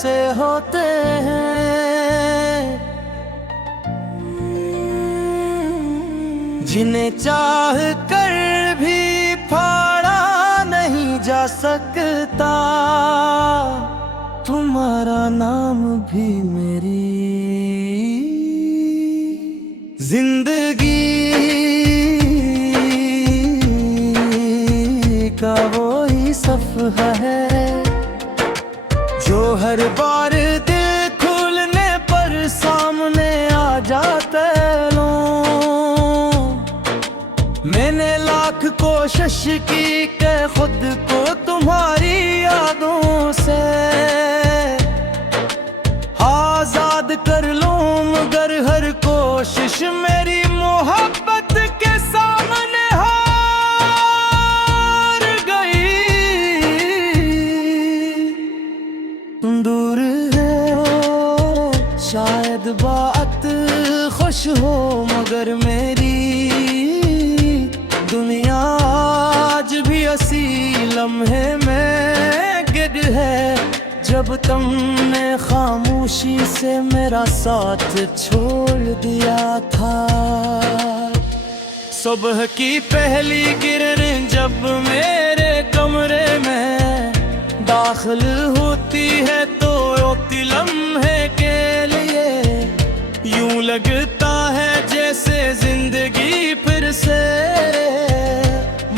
ऐसे होते हैं जिन्हें चाह कर भी फाड़ा नहीं जा सकता। तुम्हारा नाम भी मेरी जिंदगी का वही सफ़हा है जो हर बार दिल खुलने पर सामने आ जाते लो। मैंने लाख कोशिश की कि खुद को तुम्हारी यादों से आजाद कर लूं, मगर हर कोशिश मेरी मोहब्बत के सामने हार गई। तुम दूर हो शायद बात खुश हो, मगर मेरी दुनिया आज भी हंसी लम्हे में गिर है। जब तुमने खामोशी से मेरा साथ छोड़ दिया था, सुबह की पहली किरण जब मेरे कमरे में दाखिल होती है तो रोती लम्हे के लिए यूं लगता है जैसे जिंदगी फिर से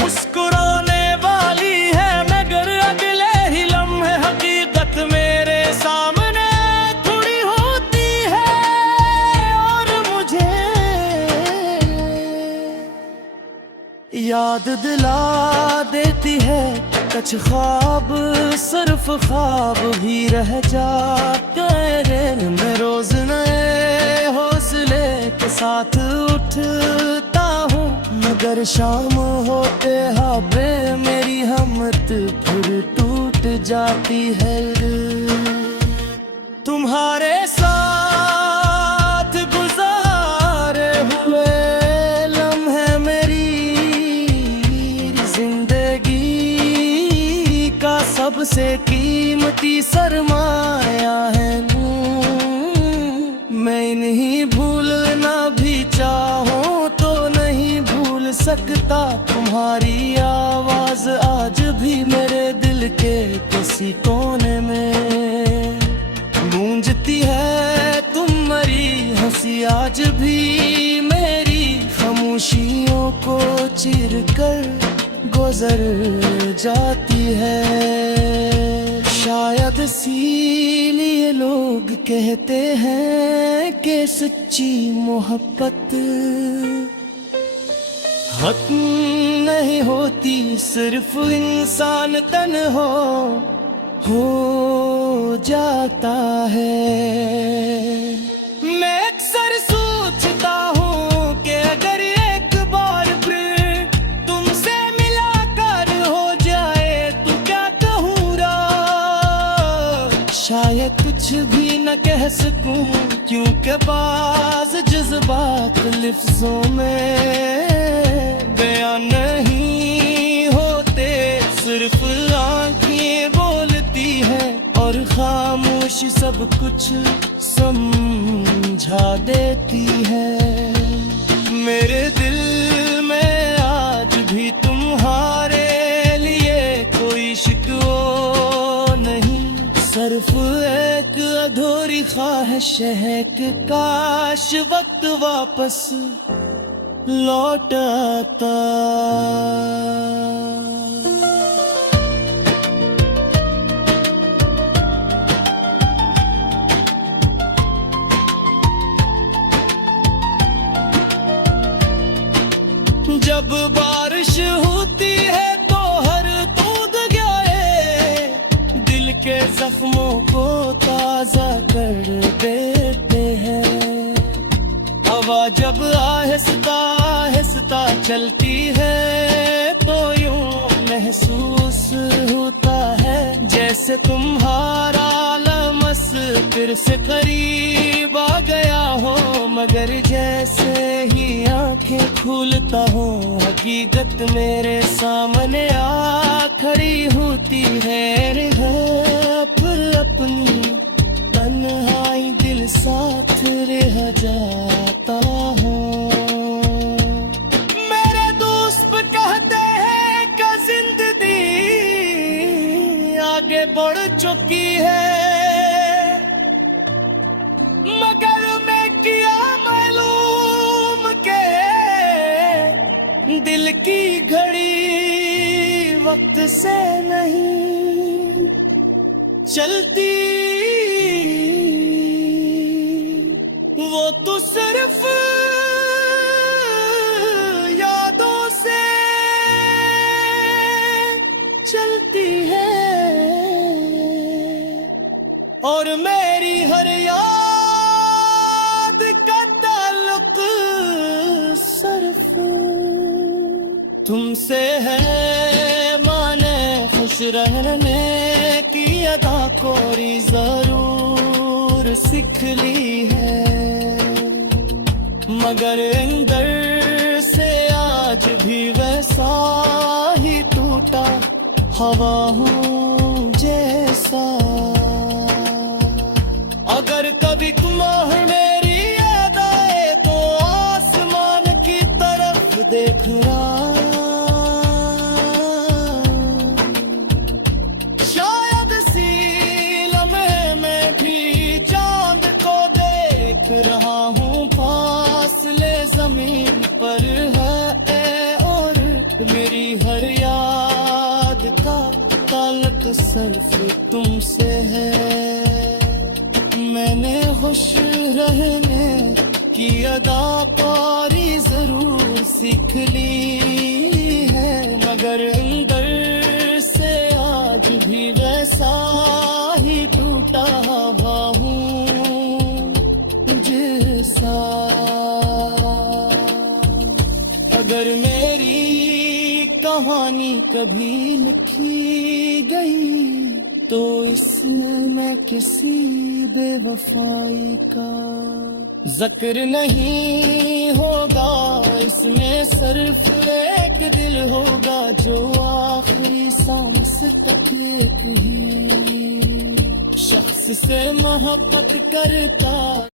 मुस्कुराने वाली है, मगर अगले ही लम्हे हकीकत मेरे सामने खड़ी होती है। और मुझे याद दिला देती है कुछ ख्वाब, सिर्फ ख्वाब ही रह जाते हैं। मैं रोज नए हौसले के साथ उठता हूँ, मगर शाम होते हाबे मेरी हिम्मत फिर टूट जाती है। तुम्हारे साथ गुजारे हुए लम्हे मेरी जिंदगी का सबसे कीमती सरमाया है। मैं इन्हीं भूलना भी चाहूं तो नहीं भूल सकता। तुम्हारी आवाज आज भी मेरे दिल के किसी कोने में गूंजती है। तुम्हारी हंसी आज भी मेरी खामोशियों को चीर कर गुजर जाती है। शायद इसीलिए लोग कहते हैं कि सच्ची मोहब्बत हक नहीं होती, सिर्फ इंसान तन्हा हो जाता है। मैं अक्सर सोचता हूँ कि अगर एक बार फिर तुमसे मिलाकर हो जाए तो क्या कहूँगा। शायद कुछ भी न कह सकूं, क्योंकि बाज़ जज्बात लफ्ज़ों में बयां नहीं होते। सिर्फ आँखें बोलती है और खामोशी सब कुछ समझा देती है। मेरे दिल में आज भी तुम्हारे लिए कोई शिकवा नहीं, सिर्फ एक अधूरी ख्वाहिश है कि काश वक्त वापस लौट आता। जब बारिश होती है तो हर तूंद गए दिल के जख्मों को ताजा कर देते हैं। हवा जब आहिस्ता आहिस्ता चलती है तो यूं महसूस होता है जैसे तुम्हारा लम्स फिर से करीब आ गया हो। मगर जैसे ही आंखें खोलता हूँ हकीकत मेरे सामने आ खड़ी होती है। फिर अपनी तन्हाई दिल साथ रह जाता हूँ। मेरे दोस्त कहते हैं कि जिंदगी आगे बढ़ चुकी है, मगर मैं क्या मालूम के दिल की घड़ी वक्त से नहीं चलती, वो तो सिर्फ यादों से चलती है, और मेरी हर याद का ताल्लुक सिर्फ तुमसे है। माने खुश रहने की अदा कोरी जरूर सीख ली है, मगर अंदर से आज भी वैसा ही टूटा हवा हूँ जैसा। अगर कभी तुम मेरी याद आए तो आसमान की तरफ देखना, शायद सी लम्हे में भी चांद को देख रहा हूँ, फासले जमीन पर है और मेरी हर याद का ताल्लुक सिर्फ तुमसे है। मैंने खुश रहने की अदाकारी जरूर सीख ली है, मगर अंदर से आज भी वैसा ही टूटा हुआ हूँ जैसा। अगर मेरी कहानी कभी लिखी गई तो इसमें किसी बेवफाई का जिक्र नहीं होगा, इसमें सिर्फ एक दिल होगा जो आखिरी सांस तक एक ही शख्स से मोहब्बत करता।